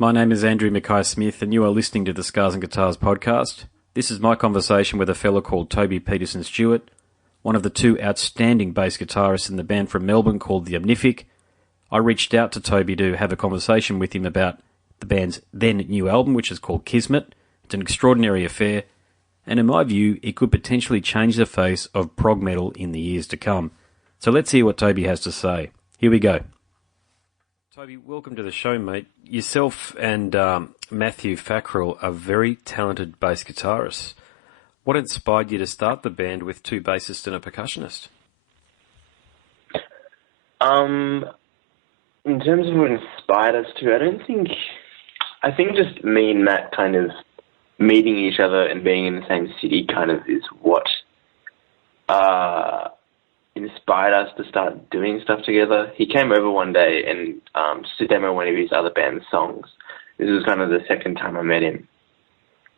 My name is Andrew Mackay-Smith, and you are listening to the Scars and Guitars podcast. This is my conversation with a fellow called Toby Peterson-Stewart, one of the two outstanding bass guitarists in the band from Melbourne called the Omnific. I reached out to Toby to have a conversation with him about the band's then new album, which is called Kismet. It's an extraordinary affair, and in my view, it could potentially change the face of prog metal in the years to come. So let's hear what Toby has to say. Here we go. Toby, welcome to the show, mate. Yourself and Matthew Fackrell are very talented bass guitarists. What inspired you to start the band with two bassists and a percussionist? In terms of what inspired us to, I think just me and Matt kind of meeting each other and being in the same city kind of is what inspired us to start doing stuff together. He came over one day and to demo one of his other band's songs. This was kind of the second time I met him.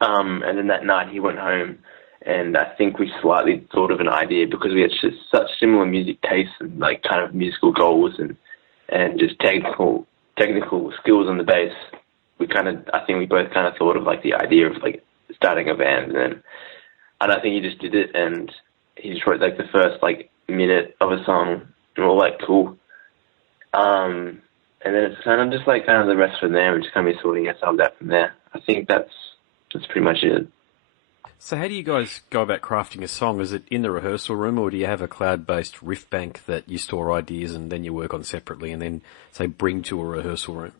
And then that night he went home, and I think we slightly thought of an idea because we had just such similar music tastes and like kind of musical goals and just technical skills on the bass. I think we both kind of thought of like the idea of like starting a band, and I think he just did it, and he just wrote like the first like minute of a song, and we're all like, cool. And then it's kind of just like kind of the rest from there. We're just kind of sorting ourselves out from there. I think that's pretty much it. So how do you guys go about crafting a song? Is it in the rehearsal room, or do you have a cloud-based riff bank that you store ideas and then you work on separately and then, say, bring to a rehearsal room?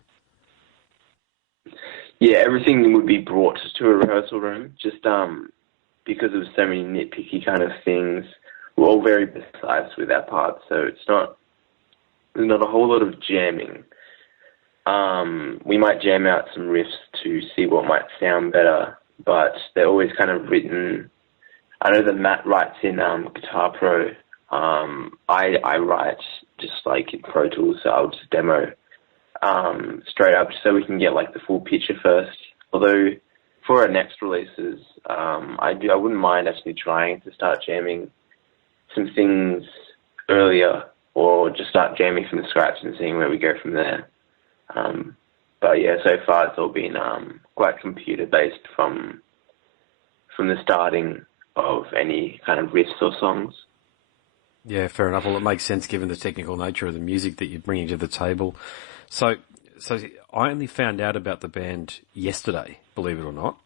Yeah, everything would be brought to a rehearsal room, just because of so many nitpicky kind of things. We're all very precise with our parts, so there's not a whole lot of jamming. We might jam out some riffs to see what might sound better, but they're always kind of written. I know that Matt writes in Guitar Pro. I write just like in Pro Tools, so I'll just demo straight up so we can get like the full picture first. Although for our next releases, I wouldn't mind actually trying to start jamming some things earlier, or just start jamming from scratch and seeing where we go from there. But yeah, so far it's all been quite computer-based from the starting of any kind of riffs or songs. Yeah, fair enough. Well, it makes sense given the technical nature of the music that you're bringing to the table. So I only found out about the band yesterday, believe it or not.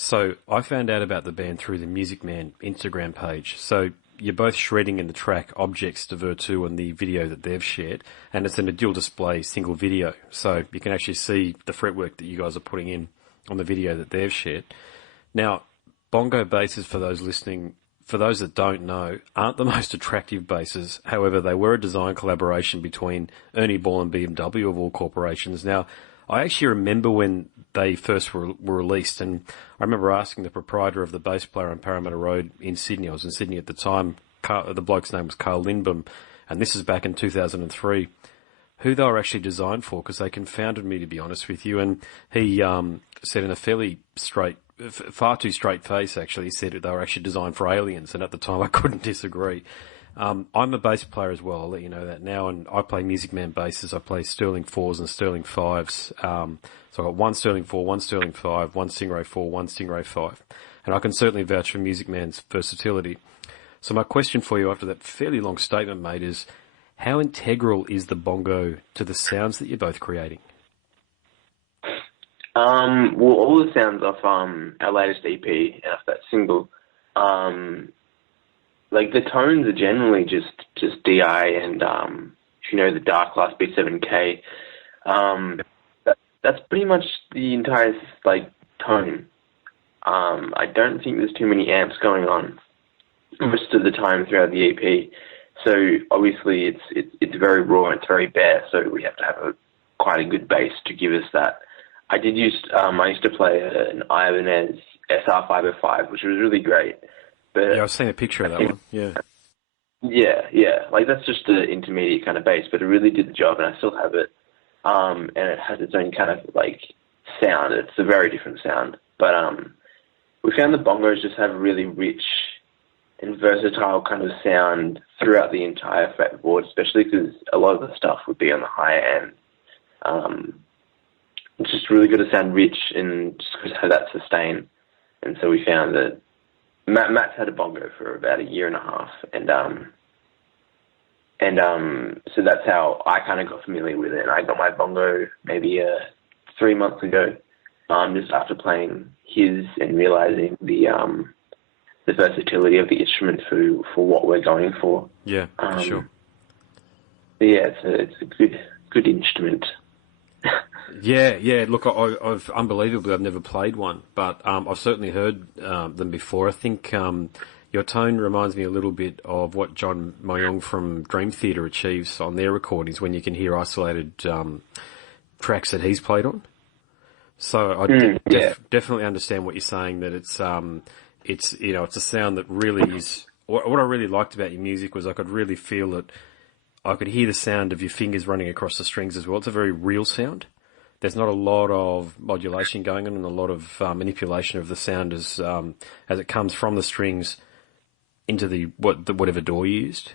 So I found out about the band through the Music Man Instagram page. So you're both shredding in the track Objects de Virtu and the video that they've shared, and it's in a dual display single video. So you can actually see the fretwork that you guys are putting in on the video that they've shared. Now, bongo basses, for those listening, for those that don't know, aren't the most attractive basses. However, they were a design collaboration between Ernie Ball and BMW of all corporations. Now, I actually remember when they first were released, and I remember asking the proprietor of the bass player on Parramatta Road in Sydney. I was in Sydney at the time. The bloke's name was Carl Lindbom, and this is back in 2003, who they were actually designed for, because they confounded me, to be honest with you. And he said in a far too straight face, actually, he said they were actually designed for aliens, and at the time I couldn't disagree. I'm a bass player as well, I'll let you know that now, and I play Music Man basses. I play Sterling 4s and Sterling 5s. So I've got one Sterling 4, one Sterling 5, one Stingray 4, one Stingray 5. And I can certainly vouch for Music Man's versatility. So my question for you after that fairly long statement, mate, is how integral is the bongo to the sounds that you're both creating? Well, all the sounds off our latest EP and off that single, like the tones are generally just DI and if you know the Dark Glass B7K, that's pretty much the entire like tone. I don't think there's too many amps going on most of the time throughout the EP. So obviously it's very raw and it's very bare. So we have to have quite a good bass to give us that. I used to play an Ibanez SR505, which was really great. But yeah, I've seen a picture of that one. Yeah. Yeah. Like that's just the intermediate kind of bass, but it really did the job, and I still have it. And it has its own kind of like sound. It's a very different sound. But we found the bongos just have a really rich and versatile kind of sound throughout the entire fretboard, especially because a lot of the stuff would be on the higher end. just really got to sound rich and just got to have that sustain. And so we found that Matt's had a bongo for about a year and a half, so that's how I kind of got familiar with it. And I got my bongo maybe 3 months ago, just after playing his and realizing the versatility of the instrument for what we're going for. Yeah, for sure. Yeah, it's a good instrument. Yeah. Look, I've unbelievably, I've never played one, but I've certainly heard them before. I think your tone reminds me a little bit of what John Mayung from Dream Theater achieves on their recordings, when you can hear isolated tracks that he's played on. So I definitely understand what you're saying, that it's it's a sound that really is. What I really liked about your music was I could really feel that. I could hear the sound of your fingers running across the strings as well. It's a very real sound. There's not a lot of modulation going on and a lot of manipulation of the sound as it comes from the strings into whatever door you used.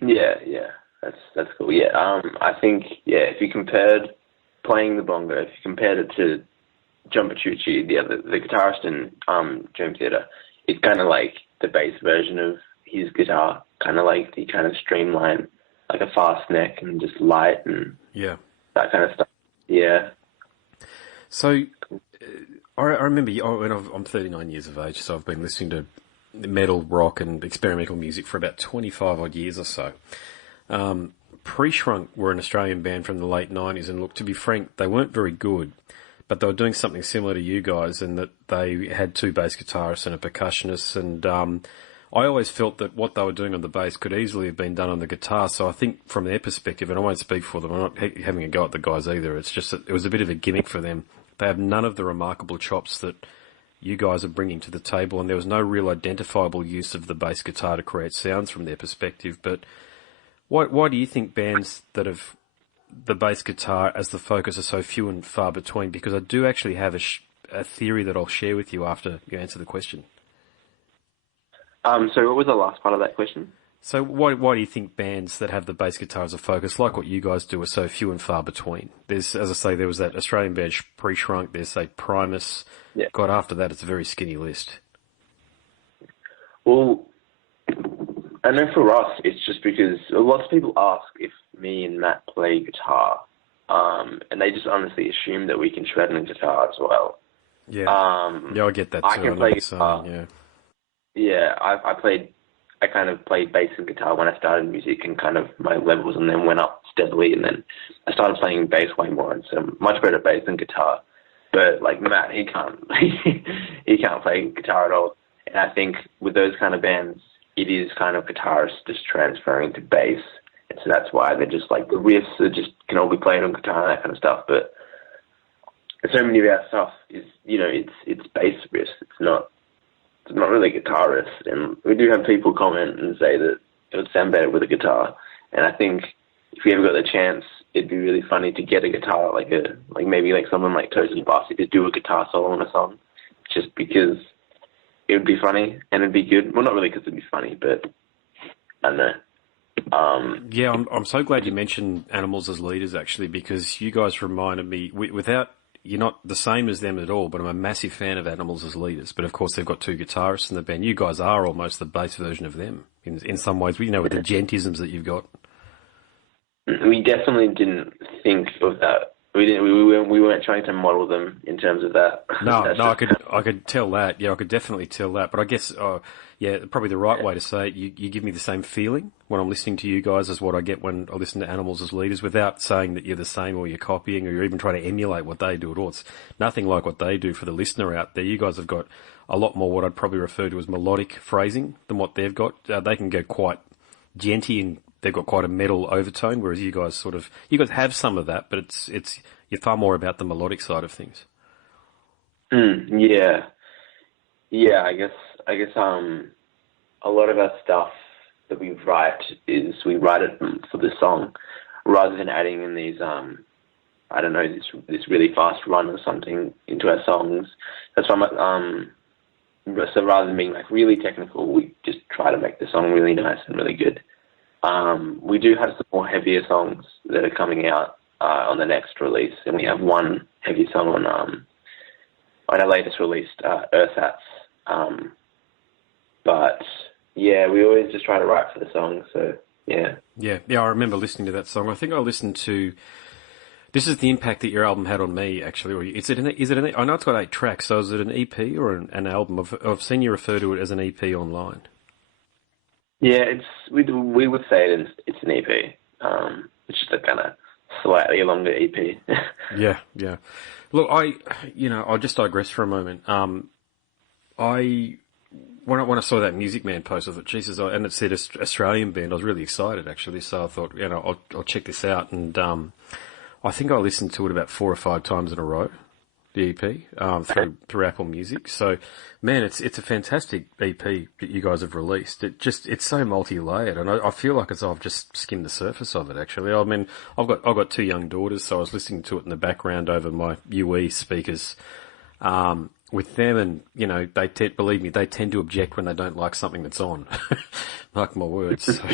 Yeah, that's cool. Yeah, I think if you compared playing the bongo, if you compared it to John Petrucci, the guitarist in Dream Theater, it's kind of like the bass version of his guitar, kind of like the kind of streamline, like a fast neck and just light and that kind of stuff. Yeah. So I remember I'm 39 years of age, so I've been listening to metal, rock and experimental music for about 25 odd years or so. Pre-Shrunk were an Australian band from the late 90s, and look, to be frank, they weren't very good, but they were doing something similar to you guys in that they had two bass guitarists and a percussionist, and I always felt that what they were doing on the bass could easily have been done on the guitar. So I think from their perspective, and I won't speak for them, I'm not having a go at the guys either, it's just that it was a bit of a gimmick for them. They have none of the remarkable chops that you guys are bringing to the table, and there was no real identifiable use of the bass guitar to create sounds from their perspective. But why do you think bands that have the bass guitar as the focus are so few and far between? Because I do actually have a theory that I'll share with you after you answer the question. So what was the last part of that question? So why do you think bands that have the bass guitar as a focus, like what you guys do, are so few and far between? There's, as I say, there was that Australian band Pre-Shrunk, there's, say, Primus. Yeah. God, after that, it's a very skinny list. Well, I know for us, it's just because lots of people ask if me and Matt play guitar, and they just honestly assume that we can shred on a guitar as well. Yeah, I get that too. I can play guitar. Yeah. Yeah, I kind of played bass and guitar when I started music, and kind of my levels and then went up steadily, and then I started playing bass way more, and so much better bass than guitar. But like Matt, he can't he can't play guitar at all. And I think with those kind of bands, it is kind of guitarists just transferring to bass, and so that's why they're just like the riffs are just can all be played on guitar and that kind of stuff. But so many of our stuff is it's bass riffs. It's not really guitarist, and we do have people comment and say that it would sound better with a guitar. And I think if we ever got the chance, it'd be really funny to get a guitar, like maybe someone like Toby Peterson to do a guitar solo on a song, just because it would be funny and it'd be good. Well, not really because it'd be funny, but I don't know. Yeah, I'm so glad you mentioned Animals as leaders, actually, because you guys reminded me, without. You're not the same as them at all, but I'm a massive fan of Animals as leaders. But of course, they've got two guitarists in the band. You guys are almost the bass version of them in some ways. With the gentisms that you've got. We definitely didn't think of that. We weren't trying to model them in terms of that. No, I could tell that. Yeah, I could definitely tell that. But I guess, probably the right way to say it. You give me the same feeling when I'm listening to you guys as what I get when I listen to Animals as leaders, without saying that you're the same or you're copying or you're even trying to emulate what they do at all. It's nothing like what they do for the listener out there. You guys have got a lot more what I'd probably refer to as melodic phrasing than what they've got. They can go quite genty and they've got quite a metal overtone, whereas you guys have some of that, but it's you're far more about the melodic side of things. Yeah. I guess a lot of our stuff that we write it for the song, rather than adding in these this really fast run or something into our songs. That's why so rather than being really technical, we just try to make the song really nice and really good. We do have some more heavier songs that are coming out on the next release, and we have one heavy song on our latest released Ersatz. But yeah, we always just try to write for the song. So yeah. Yeah. I remember listening to that song. I think I listened to. This is the impact that your album had on me, actually. Or is it an? I know it's got 8 tracks. So is it an EP or an album? I've seen you refer to it as an EP online. Yeah, we would say it's an EP. It's just a kind of slightly longer EP. Yeah. Look, I'll just digress for a moment. When I saw that Music Man post, I thought, Jesus, and it said Australian band, I was really excited, actually. So I thought, I'll check this out. And I think I listened to it about 4 or 5 times in a row, the EP, through Apple Music. So, man, it's a fantastic EP that you guys have released. It's so multi-layered, and I feel like I've just skimmed the surface of it, actually. I mean, I've got 2 young daughters, so I was listening to it in the background over my UE speakers, with them, and, believe me, they tend to object when they don't like something that's on. Mark my words. So,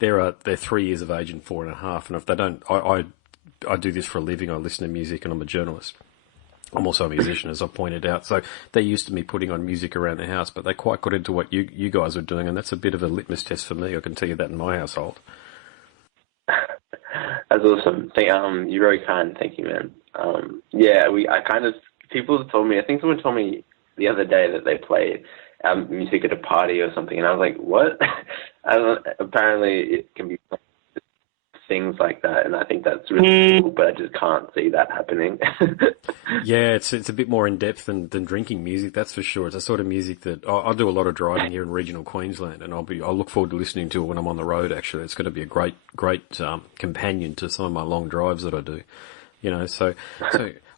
they're 3 years of age and 4.5, and if they don't, I do this for a living. I listen to music, and I'm a journalist. I'm also a musician, as I pointed out. So they're used to me putting on music around the house, but they quite got into what you guys are doing, and that's a bit of a litmus test for me. I can tell you that in my household. That's awesome. You're very kind. Thank you, man. People have told me, I think someone told me the other day that they play music at a party or something, and I was like, what? Apparently it can be things like that, and I think that's really cool, but I just can't see that happening. Yeah, it's a bit more in depth than drinking music, that's for sure. It's a sort of music that I do a lot of driving here in regional Queensland, and I'll look forward to listening to it when I'm on the road. Actually, it's going to be a great companion to some of my long drives that I do. So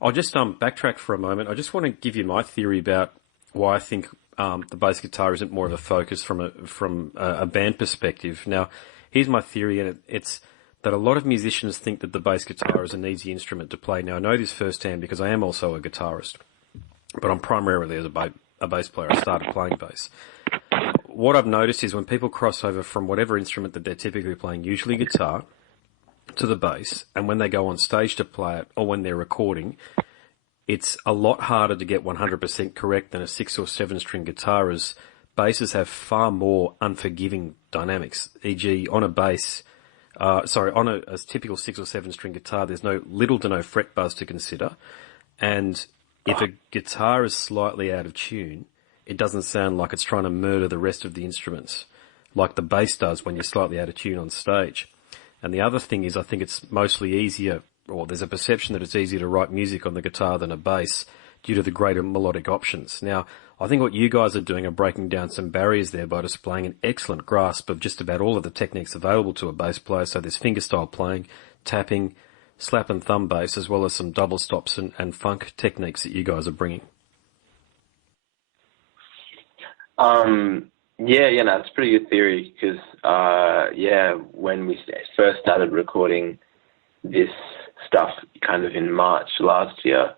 I'll just backtrack for a moment. I just want to give you my theory about why I think the bass guitar isn't more of a focus from a band perspective. Now, here's my theory, and it's that a lot of musicians think that the bass guitar is an easy instrument to play. Now, I know this firsthand because I am also a guitarist, but I'm primarily a bass player. I started playing bass. What I've noticed is when people cross over from whatever instrument that they're typically playing, usually guitar, to the bass, and when they go on stage to play it, or when they're recording, it's a lot harder to get 100% correct than a 6 or 7 string guitar, as basses have far more unforgiving dynamics. E.g., on a bass, on a typical 6 or 7 string guitar, there's little to no fret buzz to consider, and if a guitar is slightly out of tune, it doesn't sound like it's trying to murder the rest of the instruments, like the bass does when you're slightly out of tune on stage. And the other thing is, I think it's mostly easier, or there's a perception that it's easier to write music on the guitar than a bass due to the greater melodic options. Now, I think what you guys are doing are breaking down some barriers there by displaying an excellent grasp of just about all of the techniques available to a bass player. So there's fingerstyle playing, tapping, slap and thumb bass, as well as some double stops and funk techniques that you guys are bringing. It's a pretty good theory because, when we first started recording this stuff kind of in March last year,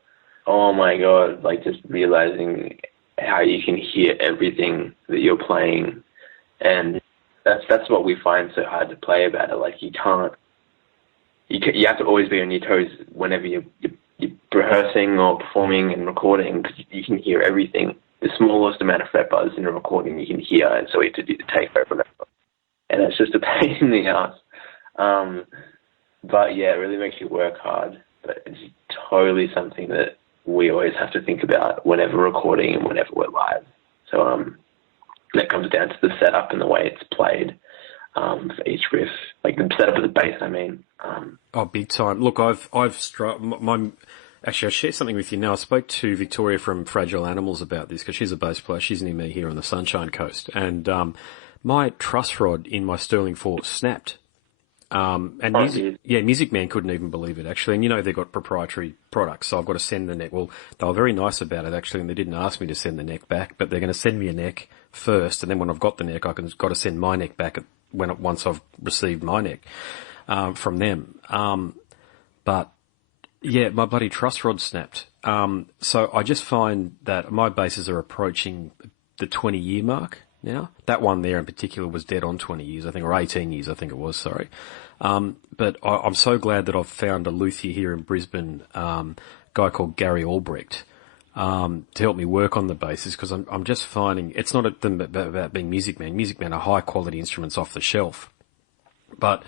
oh my God, like just realizing how you can hear everything that you're playing, and that's what we find so hard to play about it. Like you have to always be on your toes whenever you're rehearsing or performing and recording, because you can hear everything. The smallest amount of fret buzz in a recording you can hear, and so you have to do the take over. And it's just a pain in the ass. But yeah, it really makes you work hard. But it's totally something that we always have to think about whenever recording and whenever we're live. So that comes down to the setup and the way it's played for each riff, like the setup of the bass. I mean, big time. Look, Actually, I'll share something with you now. I spoke to Victoria from Fragile Animals about this because she's a bass player. She's near me here on the Sunshine Coast. And my truss rod in my Sterling 4 snapped. Music Man couldn't even believe it, actually. And they've got proprietary products, so I've got to send the neck. Well, they were very nice about it, actually, and they didn't ask me to send the neck back, but they're going to send me a neck first, and then when I've got the neck, I've got to send my neck back once I've received my neck from them. But yeah, my bloody truss rod snapped. So I just find that my basses are approaching the 20-year mark now. That one there in particular was dead on 20 years, I think, or 18 years, I think it was, sorry. But I'm so glad that I've found a luthier here in Brisbane, guy called Gary Albrecht, to help me work on the basses, because I'm just finding it's not about being Music Man. Music Man are high quality instruments off the shelf, but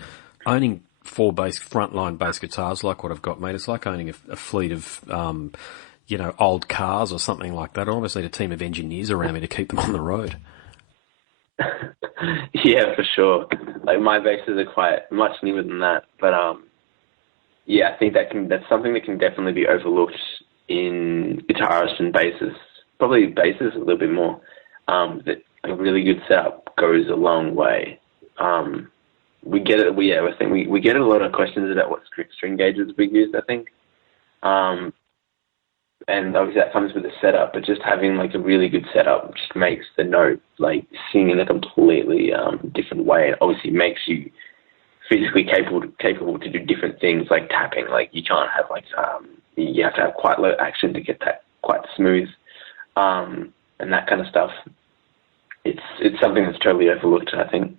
owning four frontline bass guitars like what I've got, mate, it's like owning a fleet of old cars or something like that. I almost need a team of engineers around me to keep them on the road. Yeah, for sure. Like, my basses are quite much newer than that, but yeah, I think that's something that can definitely be overlooked in guitarists and bassists. Probably bassists a little bit more. That a really good setup goes a long way. We get it. I think we get a lot of questions about what string gauges we use, I think. And obviously that comes with the setup, but just having like a really good setup just makes the note like sing in a completely different way. It obviously makes you physically capable to do different things like tapping. Like, you can't have like you have to have quite low action to get that quite smooth, and that kind of stuff. It's something that's totally overlooked, I think.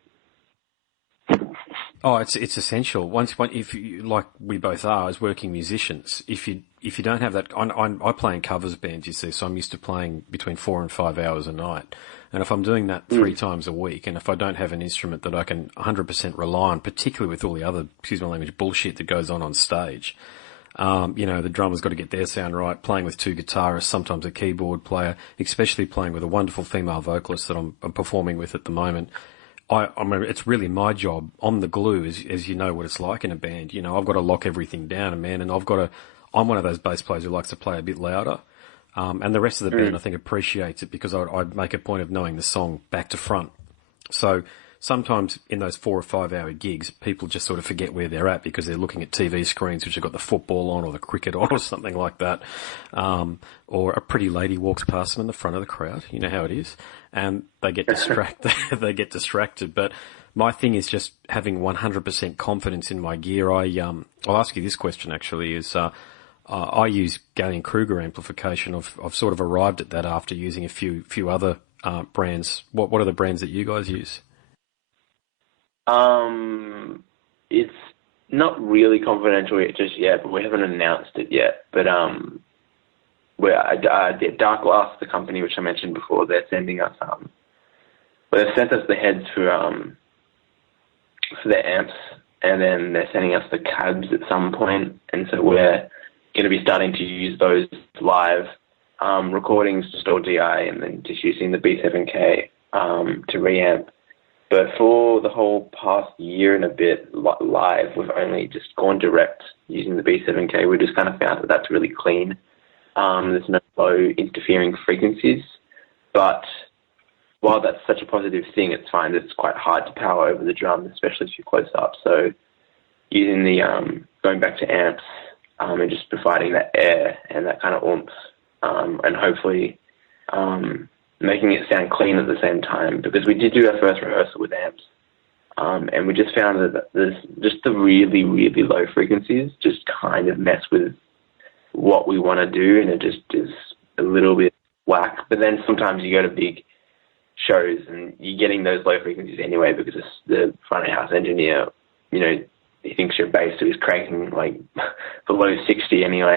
Oh, it's essential. If you, like we both are as working musicians, if you don't have that, I play in covers bands, you see, so I'm used to playing between 4 and 5 hours a night. And if I'm doing that 3 times a week, and if I don't have an instrument that I can 100% rely on, particularly with all the other, excuse my language, bullshit that goes on stage, the drummer's got to get their sound right, playing with 2 guitarists, sometimes a keyboard player, especially playing with a wonderful female vocalist that I'm performing with at the moment. It's really my job. I'm the glue, as you know what it's like in a band. I've got to lock everything down, man, and I'm one of those bass players who likes to play a bit louder. And the rest of the band, I think, appreciates it because I make a point of knowing the song back to front. So sometimes in those 4 or 5 hour gigs, people just sort of forget where they're at because they're looking at TV screens which have got the football on or the cricket on or something like that. Or a pretty lady walks past them in the front of the crowd. You know how it is. And they get distracted. But my thing is just having 100% confidence in my gear. I'll ask you this question actually is, I use Gallien-Kruger amplification. I've sort of arrived at that after using a few other brands. What are the brands that you guys use? It's not really confidential just yet, but we haven't announced it yet. But Dark Glass, the company which I mentioned before, they're sending us they've sent us the heads for their amps, and then they're sending us the cabs at some point, and so we're going to be starting to use those live recordings, just all DI, and then just using the B7K to reamp. But for the whole past year and a bit live, we've only just gone direct using the B7K. We just kind of found that that's really clean. There's no low interfering frequencies. But while that's such a positive thing, it's fine. It's quite hard to power over the drum, especially if you're close up. So using the going back to amps and just providing that air and that kind of oomph, and hopefully making it sound clean at the same time, because we did do our first rehearsal with amps, and we just found that there's just the really, really low frequencies just kind of mess with what we want to do, and it just is a little bit whack. But then sometimes you go to big shows and you're getting those low frequencies anyway because the front of house engineer, he thinks your bass is cranking like below 60 anyway.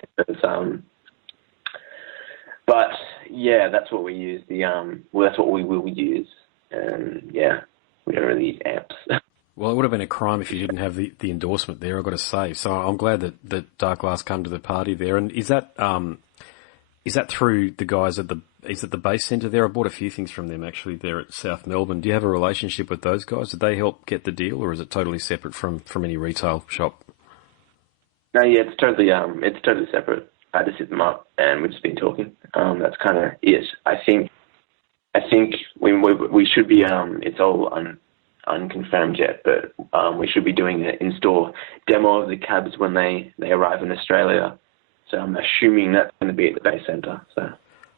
But yeah, that's what we use. That's what we will use. And yeah, we don't really use amps. Well, it would have been a crime if you didn't have the endorsement there, I've got to say. So I'm glad that Dark Glass come to the party there. And is that through the guys at the Bass Centre there? I bought a few things from them actually there at South Melbourne. Do you have a relationship with those guys? Did they help get the deal, or is it totally separate from any retail shop? No, yeah, it's totally separate. I just hit them up and we've just been talking. That's kind of it. I think we should be. It's all unconfirmed yet, but we should be doing an in-store demo of the cabs when they arrive in Australia. So I'm assuming that's going to be at the Bass Centre. So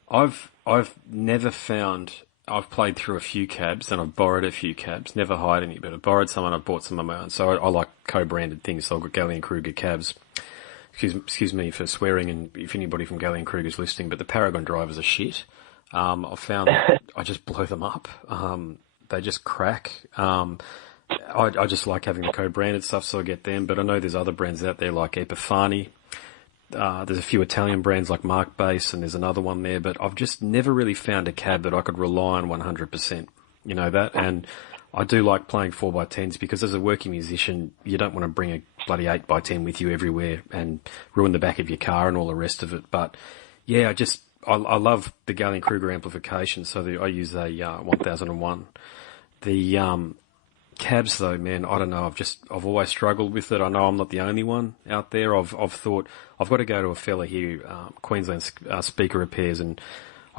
I've never found. I've played through a few cabs and I've borrowed a few cabs. Never hired any, but I borrowed some and I bought some of my own. So I like co-branded things. So I've got Gallien-Kruger cabs. Excuse me for swearing, and if anybody from Gallien-Kruger's listening, but the Paragon drivers are shit. I've found I just blow them up. They just crack. I just like having the co-branded stuff, so I get them. But I know there's other brands out there like Epifani. There's a few Italian brands like Mark Base, and there's another one there. But I've just never really found a cab that I could rely on 100%. You know that, and I do like playing 4x10s because as a working musician, you don't want to bring a bloody 8x10 with you everywhere and ruin the back of your car and all the rest of it. But yeah, I love the Gallien-Kruger amplification, so I use a 1001. The cabs though, man, I don't know. I've always struggled with it. I know I'm not the only one out there. I've thought I've got to go to a fella here, Queensland Speaker Repairs, and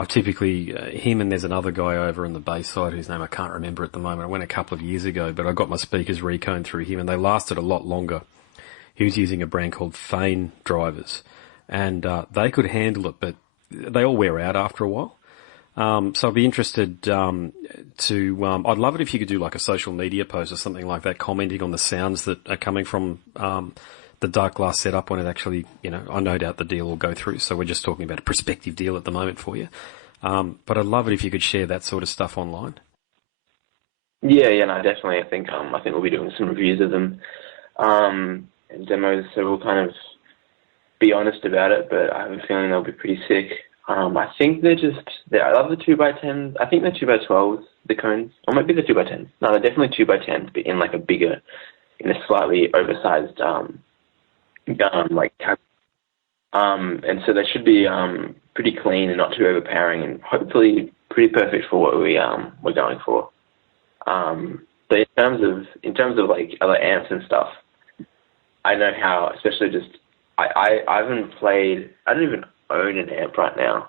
I've typically him and there's another guy over on the Bayside whose name I can't remember at the moment. I went a couple of years ago, but I got my speakers reconed through him, and they lasted a lot longer. He was using a brand called Fane drivers, and they could handle it, but they all wear out after a while. So I'd be interested to. I'd love it if you could do like a social media post or something like that, commenting on the sounds that are coming from the dark glass setup when it actually, I no doubt the deal will go through. So we're just talking about a prospective deal at the moment for you. But I'd love it if you could share that sort of stuff online. Yeah, no, definitely. I think we'll be doing some reviews of them and demos, so we'll kind of be honest about it. But I have a feeling they'll be pretty sick. I think I love the 2x10s. I think they're 2x12s, the cones. Or maybe the 2x10s. No, they're definitely 2x10s, but in like in a slightly oversized, like cab. And so they should be pretty clean and not too overpowering, and hopefully pretty perfect for what we're going for. But in terms of like other amps and stuff, I know how, especially I haven't played. I don't even own an amp right now,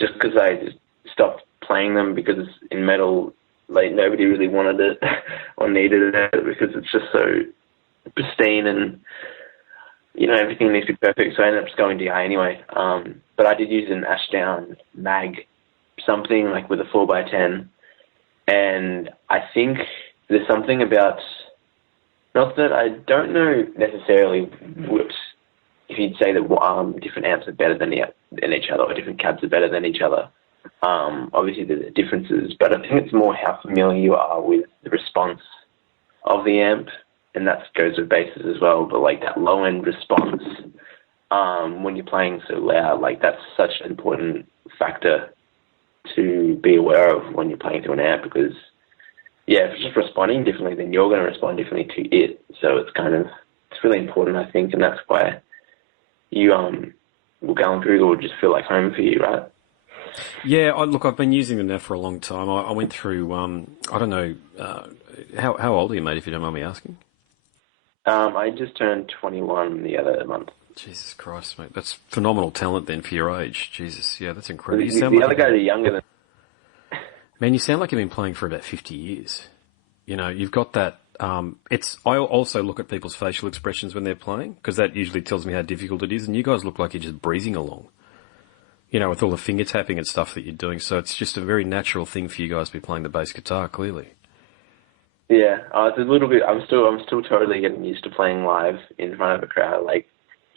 just because I just stopped playing them because in metal, like nobody really wanted it or needed it because it's just so pristine and everything needs to be perfect. So I ended up just going DI anyway. But I did use an Ashdown mag, something like with a 4x10, and I think there's something about, not that I don't know necessarily if you'd say that different amps are better than each other, or different cabs are better than each other. Obviously there's differences, but I think it's more how familiar you are with the response of the amp, and that goes with basses as well. But like that low end response, when you're playing so loud, like that's such an important factor to be aware of when you're playing through an amp, because if it's just responding differently, then you're going to respond differently to it. So it's really important, I think, and that's why Gallien-Kruger would just feel like home for you, right? Yeah, I've been using them now for a long time. I went through, I don't know, how old are you, mate, if you don't mind me asking? I just turned 21 the other month. Jesus Christ, mate. That's phenomenal talent then for your age. Jesus, yeah, that's incredible. The other guys are younger than... Man, you sound like you've been playing for about 50 years. You've got that... I also look at people's facial expressions when they're playing, because that usually tells me how difficult it is, and you guys look like you're just breezing along, with all the finger tapping and stuff that you're doing. So it's just a very natural thing for you guys to be playing the bass guitar, clearly. Yeah, it's a little bit. I'm still totally getting used to playing live in front of a crowd. Like,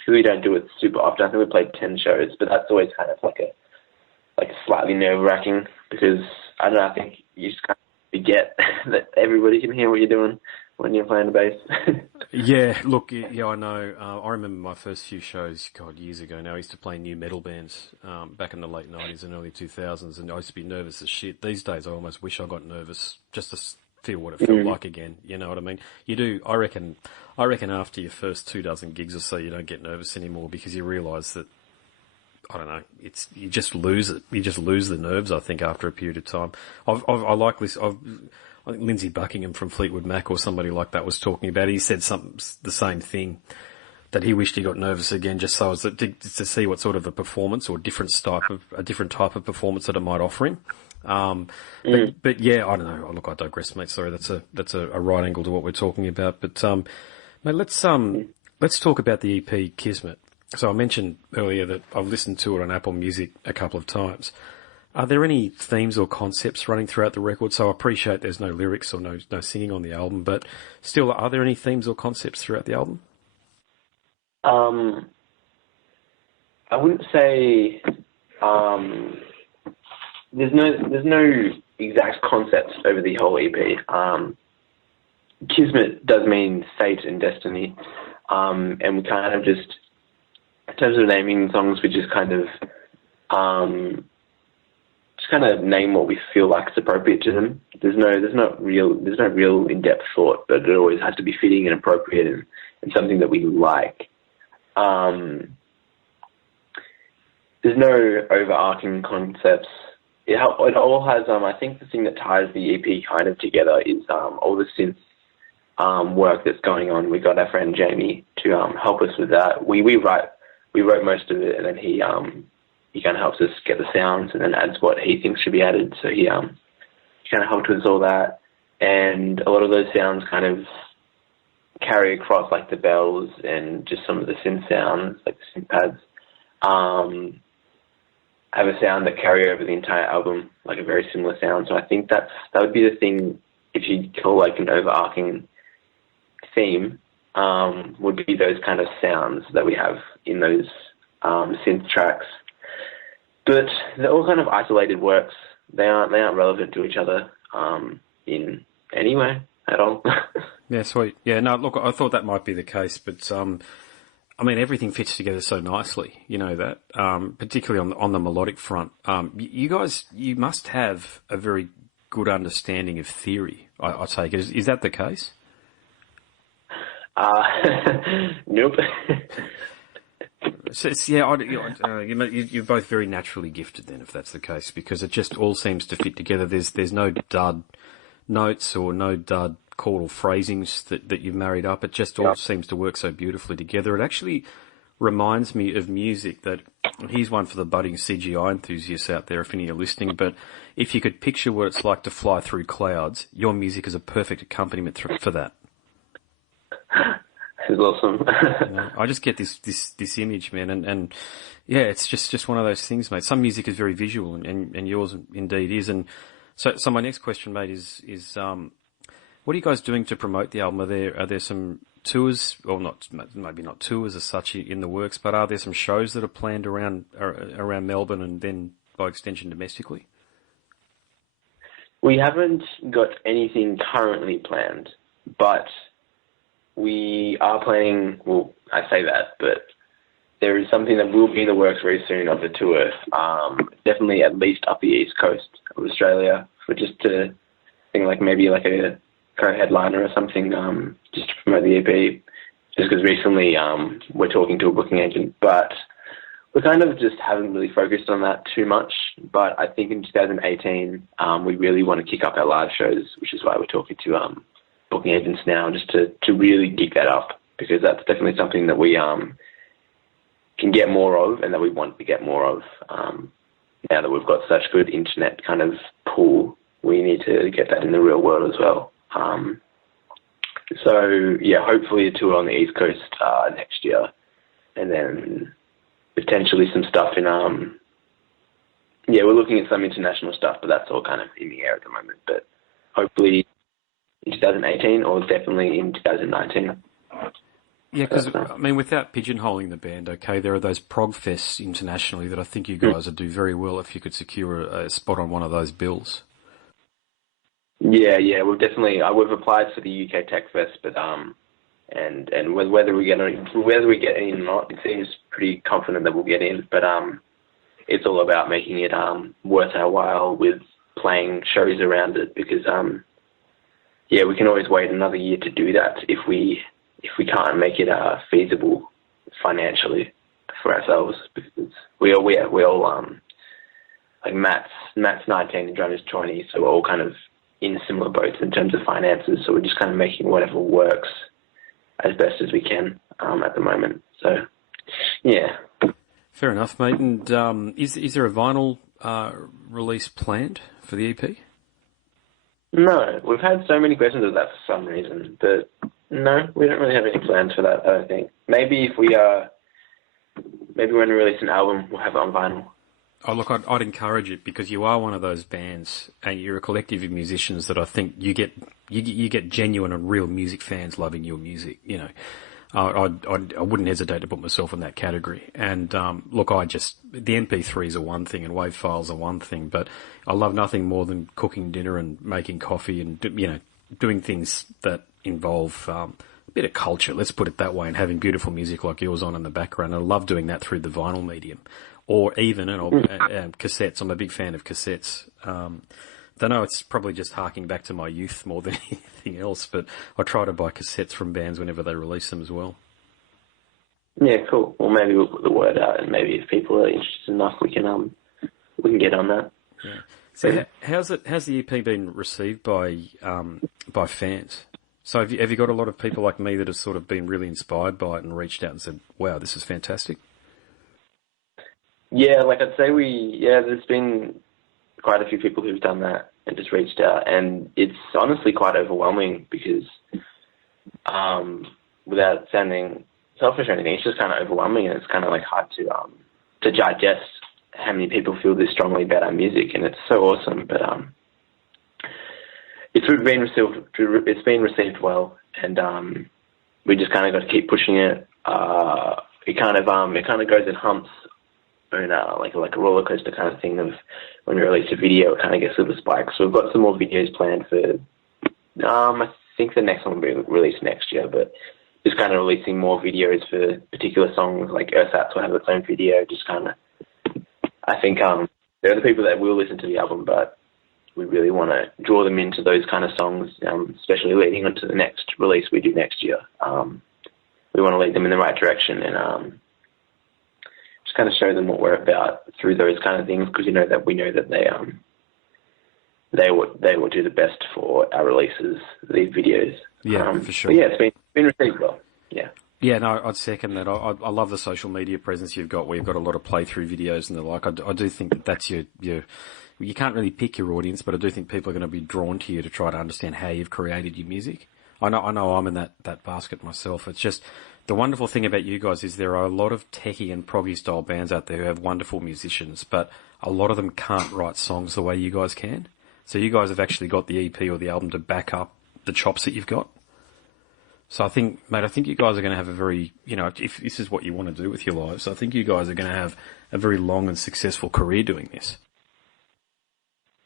we don't do it super often. I think we played 10 shows, but that's always kind of like a slightly nerve-wracking, because I don't know. I think you just kind of forget that everybody can hear what you're doing when you're playing the bass. Yeah, look, yeah, I know. I remember my first few shows, years ago now. I used to play new metal bands back in the late 90s and early 2000s, and I used to be nervous as shit. These days, I almost wish I got nervous just to feel what it felt like again. You know what I mean? You do. I reckon after your first 24 gigs or so, you don't get nervous anymore, because you realise that, I don't know, you just lose it. You just lose the nerves, I think, after a period of time. I like this. I think Lindsay Buckingham from Fleetwood Mac or somebody like that was talking about it. He said the same thing, that he wished he got nervous again just so as to see what sort of a performance or different type of performance that it might offer him. But yeah, I don't know. Look, I digress, mate. Sorry, that's a right angle to what we're talking about. But mate, let's talk about the EP Kismet. So I mentioned earlier that I've listened to it on Apple Music a couple of times. Are there any themes or concepts running throughout the record? So I appreciate there's no lyrics or no singing on the album, but still, are there any themes or concepts throughout the album? I wouldn't say there's no exact concept over the whole EP. Kismet does mean fate and destiny, and we kind of just, in terms of naming songs, we just kind of name what we feel like is appropriate to them. There's no real in-depth thought, but it always has to be fitting and appropriate and something that we like. There's no overarching concepts. It all has, I think the thing that ties the EP kind of together is all the synth work that's going on. We got our friend Jamie to help us with that. We wrote most of it, and then he kind of helps us get the sounds and then adds what he thinks should be added. So he kind of helped with all that, and a lot of those sounds kind of carry across, like the bells and just some of the synth sounds, like the synth pads. Have a sound that carry over the entire album, like a very similar sound. So I think that would be the thing, if you call like an overarching theme, would be those kind of sounds that we have in those synth tracks. But they're all kind of isolated works. They aren't relevant to each other in any way at all. Yeah, sweet. Yeah, no, look, I thought that might be the case, but I mean, everything fits together so nicely, you know that, particularly on the melodic front. You guys, you must have a very good understanding of theory, I take it. Is that the case? Nope. So yeah, you're both very naturally gifted then, if that's the case, because it just all seems to fit together. There's no dud notes or no dud chordal phrasings that you've married up. It just all seems to work so beautifully together. It actually reminds me of music that, here's one for the budding CGI enthusiasts out there, if any are listening, but if you could picture what it's like to fly through clouds, your music is a perfect accompaniment for that. This is awesome. You know, I just get this image, man, and yeah, it's just one of those things, mate. Some music is very visual, and yours indeed is. And so my next question, mate, is what are you guys doing to promote the album? Are there some tours, or not, maybe not tours as such in the works, but are there some shows that are planned around Melbourne and then by extension domestically? We haven't got anything currently planned, but we are planning, well, I say that, but there is something that will be in the works very soon of the tour. Definitely at least up the east coast of Australia, for just to think like maybe like a co-headliner or something, just to promote the EP. Just because recently we're talking to a booking agent, but we kind of just haven't really focused on that too much. But I think in 2018 we really want to kick up our live shows, which is why we're talking to booking agents now, just to really dig that up, because that's definitely something that we can get more of and that we want to get more of. Now that we've got such good internet kind of pool, we need to get that in the real world as well. So yeah, hopefully a tour on the East Coast next year, and then potentially some stuff in we're looking at some international stuff, but that's all kind of in the air at the moment. But hopefully in 2018 or definitely in 2019. Yeah, because, I mean, without pigeonholing the band, okay, there are those prog fests internationally that I think you guys would do very well if you could secure a spot on one of those bills. Yeah, we've definitely we've applied for the UK Tech Fest, but and whether we get in or not, it seems pretty confident that we'll get in. But it's all about making it worth our while with playing shows around it, because we can always wait another year to do that if we can't make it feasible financially for ourselves, because we all like Matt's 19 and Johnny's 20, so we're all kind of in similar boats in terms of finances. So we're just kind of making whatever works as best as we can at the moment. So yeah. Fair enough, mate. And is there a vinyl release planned for the EP? No, we've had so many questions of that for some reason, but no, we don't really have any plans for that, I don't think. Maybe if maybe when we release an album, we'll have it on vinyl. Oh, look, I'd encourage it, because you are one of those bands, and you're a collective of musicians that I think you get genuine and real music fans loving your music. You know, I wouldn't hesitate to put myself in that category. And look, the MP3s are one thing and WAV files are one thing, but I love nothing more than cooking dinner and making coffee and doing things that involve a bit of culture, let's put it that way, and having beautiful music like yours on in the background. And I love doing that through the vinyl medium, or even cassettes. I'm a big fan of cassettes. Don't know, it's probably just harking back to my youth more than anything else, but I try to buy cassettes from bands whenever they release them as well. Yeah, cool. Well, maybe we'll put the word out, and maybe if people are interested enough, we can get on that. Yeah. So how's the EP been received by fans? So have you got a lot of people like me that have sort of been really inspired by it and reached out and said, "Wow, this is fantastic"? Yeah, like I'd say there's been quite a few people who've done that and just reached out, and it's honestly quite overwhelming because, without sounding selfish or anything, it's just kind of overwhelming, and it's kind of like hard to digest how many people feel this strongly about our music, and it's so awesome. But it's been received well, and we just kind of got to keep pushing it. It kind of goes in humps, and like a roller coaster kind of thing. Of when we release a video, it kind of gets little spikes. So we've got some more videos planned for. I think the next one will be released next year, but just kind of releasing more videos for particular songs. Like Ersatz will have its own video. Just kind of, I think there are the people that will listen to the album, but we really want to draw them into those kind of songs, especially leading into the next release we do next year. We want to lead them in the right direction and just kind of show them what we're about through those kind of things, because we know that they will do the best for our releases, these videos. Yeah, for sure. Yeah, it's been received well. Yeah. Yeah, no, I'd second that. I love the social media presence you've got, where you've got a lot of playthrough videos and the like. I do think that that's your. You can't really pick your audience, but I do think people are going to be drawn to you to try to understand how you've created your music. I know I'm in that basket myself. It's just the wonderful thing about you guys is there are a lot of techie and proggy style bands out there who have wonderful musicians, but a lot of them can't write songs the way you guys can. So you guys have actually got the EP or the album to back up the chops that you've got. So I think you guys are going to have a very, if this is what you want to do with your lives, I think you guys are going to have a very long and successful career doing this.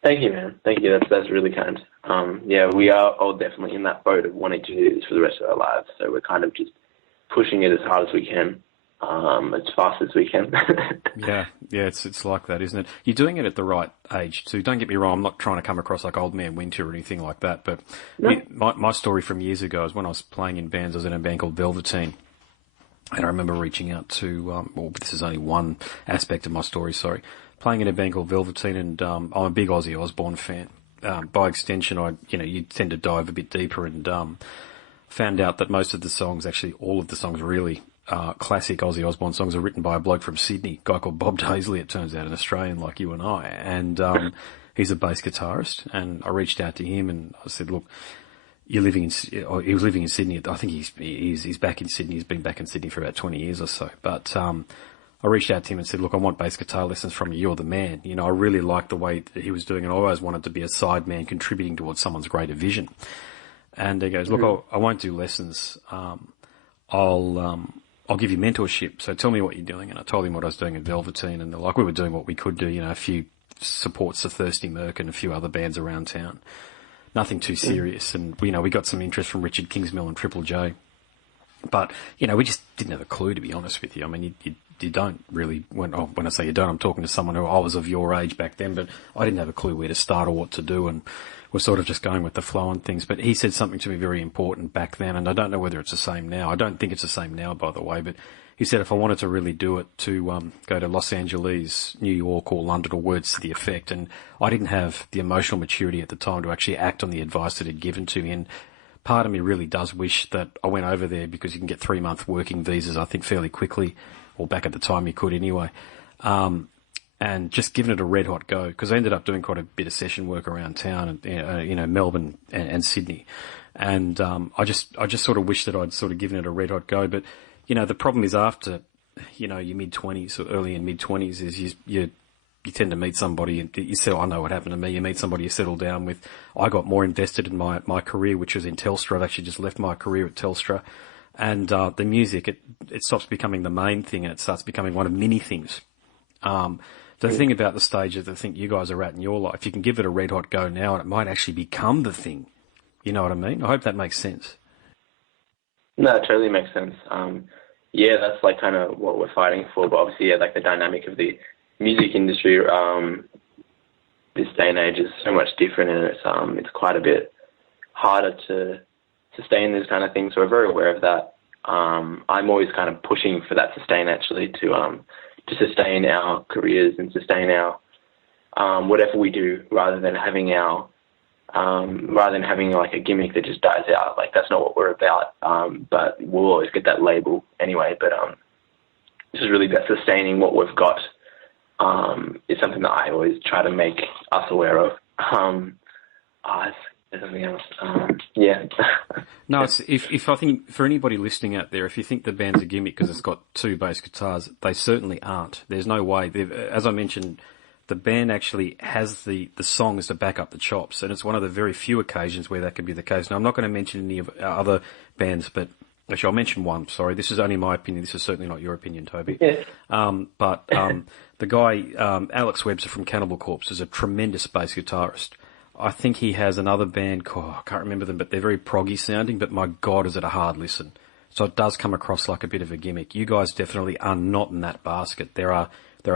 Thank you, man. Thank you. That's really kind. Yeah, we are all definitely in that boat of wanting to do this for the rest of our lives. So we're kind of just pushing it as hard as we can, as fast as we can. Yeah, it's like that, isn't it? You're doing it at the right age too. Don't get me wrong. I'm not trying to come across like old man winter or anything like that. But no. My story from years ago is when I was playing in bands. I was in a band called Velveteen, and I remember reaching out to. This is only one aspect of my story. Sorry, playing in a band called Velveteen, and I'm a big Ozzy Osbourne fan. By extension, you tend to dive a bit deeper, and found out that most of the songs, actually all of the songs, really. Classic Ozzy Osbourne songs are written by a bloke from Sydney, a guy called Bob Daisley, it turns out, an Australian like you and I. And he's a bass guitarist. And I reached out to him and I said, look, he was living in Sydney. I think he's back in Sydney. He's been back in Sydney for about 20 years or so. But I reached out to him and said, look, I want bass guitar lessons from you. You're the man. I really liked the way that he was doing it. I always wanted to be a side man contributing towards someone's greater vision. And he goes, look, I won't do lessons. I'll give you mentorship. So tell me what you're doing. And I told him what I was doing at Velveteen, and we were doing what we could do, a few supports of Thirsty Merc and a few other bands around town. Nothing too serious. And, we got some interest from Richard Kingsmill and Triple J. But, we just didn't have a clue, to be honest with you. I mean, you don't really, when I say you don't, I'm talking to someone who I was of your age back then, but I didn't have a clue where to start or what to do. And we're sort of just going with the flow and things. But he said something to me very important back then, and I don't know whether it's the same now. I don't think it's the same now, by the way. But he said if I wanted to really do it, to go to Los Angeles, New York, or London, or words to the effect. And I didn't have the emotional maturity at the time to actually act on the advice that he'd given to me. And part of me really does wish that I went over there, because you can get 3-month working visas, I think, fairly quickly. Or back at the time you could anyway. And just giving it a red hot go, because I ended up doing quite a bit of session work around town, and Melbourne and Sydney, and I just sort of wish that I'd sort of given it a red hot go. But the problem is after your mid-20s or early and mid-20s is you tend to meet somebody and you settle. I know what happened to me. You meet somebody you settle down with. I got more invested in my career, which was in Telstra. I've actually just left my career at Telstra, and the music it stops becoming the main thing and it starts becoming one of many things. The thing about the stage that I think you guys are at in your life, you can give it a red hot go now and it might actually become the thing. You know what I mean? I hope that makes sense. No, it totally makes sense. Yeah, that's like kind of what we're fighting for. But obviously, yeah, like the dynamic of the music industry, this day and age is so much different, and it's quite a bit harder to sustain this kind of thing. So we're very aware of that. I'm always kind of pushing for that sustain, actually, to sustain our careers and sustain our whatever we do, rather than having like a gimmick that just dies out. Like, that's not what we're about. But we'll always get that label anyway. But this is really about sustaining what we've got. Is something that I always try to make us aware of. There's something else. Yeah. No, it's, if I think for anybody listening out there, if you think the band's a gimmick because it's got two bass guitars, they certainly aren't. There's no way. As I mentioned, the band actually has the songs to back up the chops, and it's one of the very few occasions where that could be the case. Now, I'm not going to mention any of our other bands, but actually I'll mention one. Sorry, this is only my opinion. This is certainly not your opinion, Toby. Yeah. But the guy, Alex Webster from Cannibal Corpse, is a tremendous bass guitarist. I think he has another band, I can't remember them, but they're very proggy sounding, but my God, is it a hard listen. So it does come across like a bit of a gimmick. You guys definitely are not in that basket. There are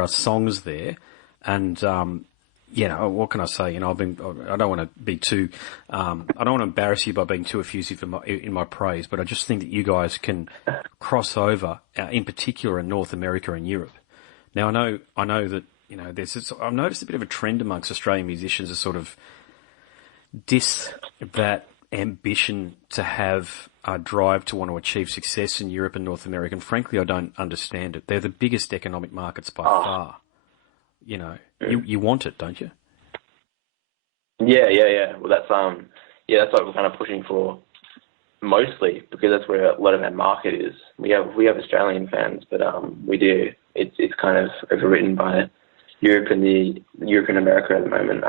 songs there, and, what can I say? I don't want to be too, I don't want to embarrass you by being too effusive in my praise, but I just think that you guys can cross over, in particular in North America and Europe. Now, I know that, I've noticed a bit of a trend amongst Australian musicians to sort of diss that ambition to have a drive to want to achieve success in Europe and North America. And frankly, I don't understand it. They're the biggest economic markets by far. You want it, don't you? Yeah. Well, that's that's what we're kind of pushing for mostly, because that's where a lot of our market is. We have Australian fans, but we do. It's kind of overwritten by Europe and America at the moment.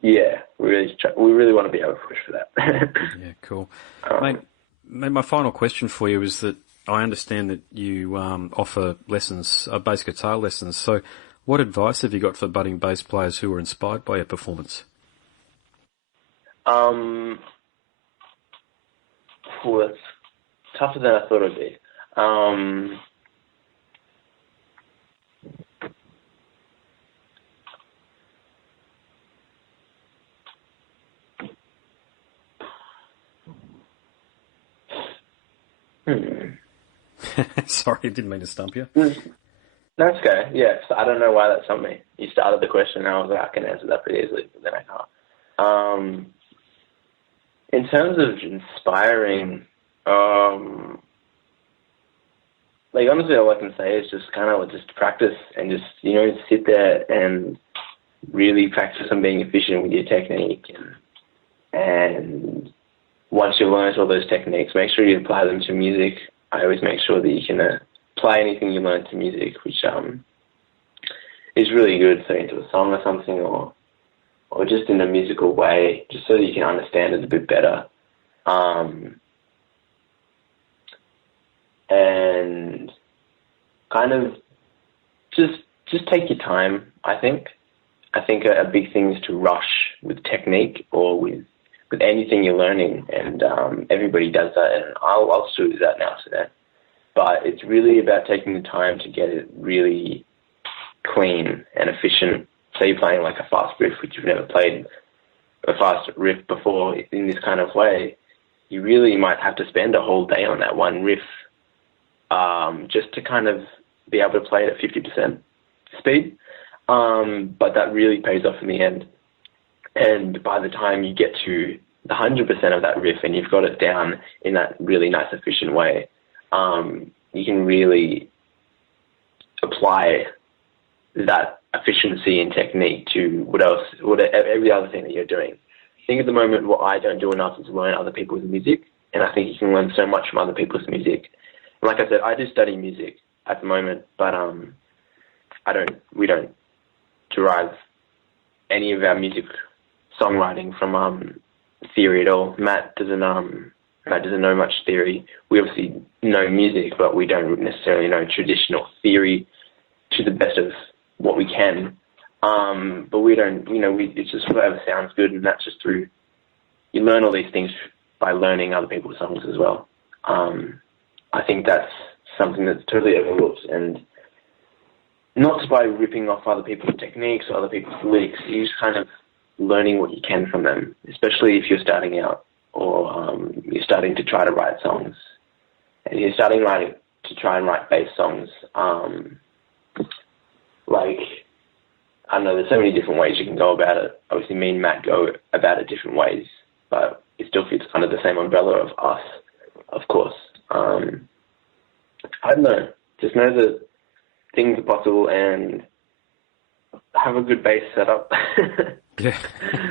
We really want to be able to push for that. Yeah, cool. Mate, my final question for you is that I understand that you offer lessons, bass guitar lessons. So what advice have you got for budding bass players who are inspired by your performance? It's tougher than I thought it would be. Sorry, I didn't mean to stump you. That's okay. Yeah, so I don't know why that stumped me. You started the question, and I was like, I can answer that pretty easily, but then I can't. In terms of inspiring, honestly, all I can say is just kind of just practice and just, sit there and really practice on being efficient with your technique. And once you've learned all those techniques, make sure you apply them to music. I always make sure that you can apply anything you learn to music, which is really good, so into a song or something, or just in a musical way, just so that you can understand it a bit better. And kind of just take your time, I think. I think a big thing is to rush with technique or with anything you're learning, and everybody does that, and I'll still do that now today. But it's really about taking the time to get it really clean and efficient. Say you're playing like a fast riff, which you've never played a fast riff before in this kind of way, you really might have to spend a whole day on that one riff, just to kind of be able to play it at 50% speed. But that really pays off in the end. And by the time you get to the 100% of that riff and you've got it down in that really nice, efficient way, you can really apply that efficiency and technique to every other thing that you're doing. I think at the moment what I don't do enough is learn other people's music, and I think you can learn so much from other people's music. And like I said, I do study music at the moment, but we don't derive any of our music songwriting from theory at all. Matt doesn't know much theory. We obviously know music, but we don't necessarily know traditional theory to the best of what we can. But we don't, it's just whatever sounds good, and that's just through, you learn all these things by learning other people's songs as well. I think that's something that's totally overlooked, and not by ripping off other people's techniques or other people's lyrics. You're just kind of learning what you can from them, especially if you're starting out or you're starting to try to write songs. And you're starting to try and write bass songs. Like, I don't know, there's so many different ways you can go about it. Obviously, me and Matt go about it different ways, but it still fits under the same umbrella of us, of course. I don't know. Just know that things are possible and have a good bass setup. Yeah,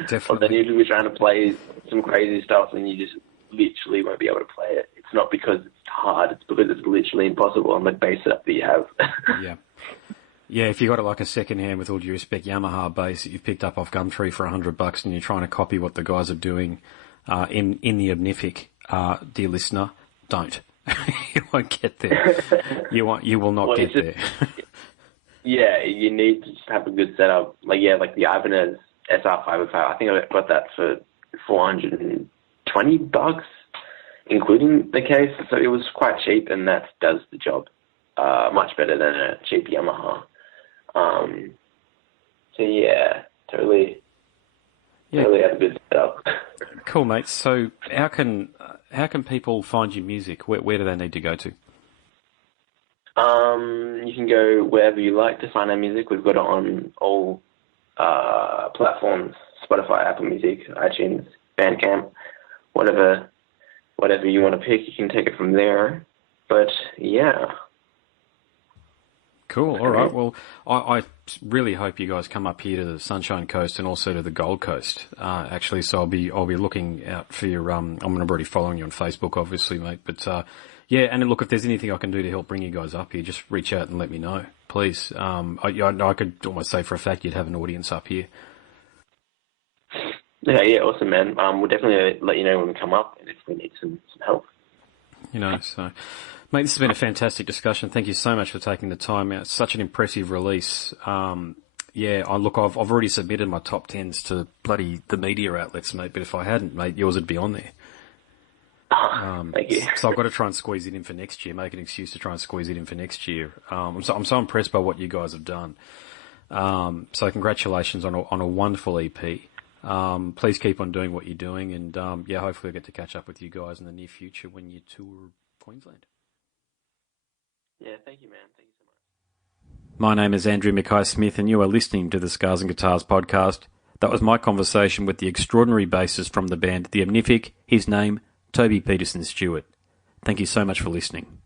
definitely. Or then you'll be trying to play some crazy stuff and you just literally won't be able to play it. It's not because it's hard, it's because it's literally impossible on the bass setup that you have. Yeah. Yeah, if you got it like a second hand, with all due respect, Yamaha bass that you've picked up off Gumtree for $100 and you're trying to copy what the guys are doing in the Omnific, dear listener, don't. You won't get there. You will not get there. Yeah, you need to just have a good setup. Like the Ibanez SR505. I think I got that for $420, including the case. So it was quite cheap, and that does the job much better than a cheap Yamaha. So yeah, totally have a good setup. Cool, mate. So how can people find your music? Where do they need to go to? You can go wherever you like to find our music. We've got it on all platforms: Spotify, Apple Music, iTunes, Bandcamp, whatever you want to pick. You can take it from there. But yeah. Cool. All right. Well, I really hope you guys come up here to the Sunshine Coast and also to the Gold Coast. Actually, so I'll be looking out for your. I'm already following you on Facebook, obviously, mate. But yeah, and look, if there's anything I can do to help bring you guys up here, just reach out and let me know, please. I could almost say for a fact you'd have an audience up here. Yeah, awesome, man. We'll definitely let you know when we come up and if we need some help. So. Mate, this has been a fantastic discussion. Thank you so much for taking the time out. Such an impressive release. I've already submitted my top 10s to the media outlets, mate, but if I hadn't, mate, yours would be on there. Thank you. So I've got to try and squeeze it in for next year, make an excuse to try and squeeze it in for next year. I'm so impressed by what you guys have done. So congratulations on a wonderful EP. Please keep on doing what you're doing, and hopefully I'll get to catch up with you guys in the near future when you tour Queensland. Yeah, thank you, man. Thank you so much. My name is Andrew Mackay-Smith, and you are listening to the Scars and Guitars podcast. That was my conversation with the extraordinary bassist from the band The Omnific, his name, Toby Peterson-Stewart. Thank you so much for listening.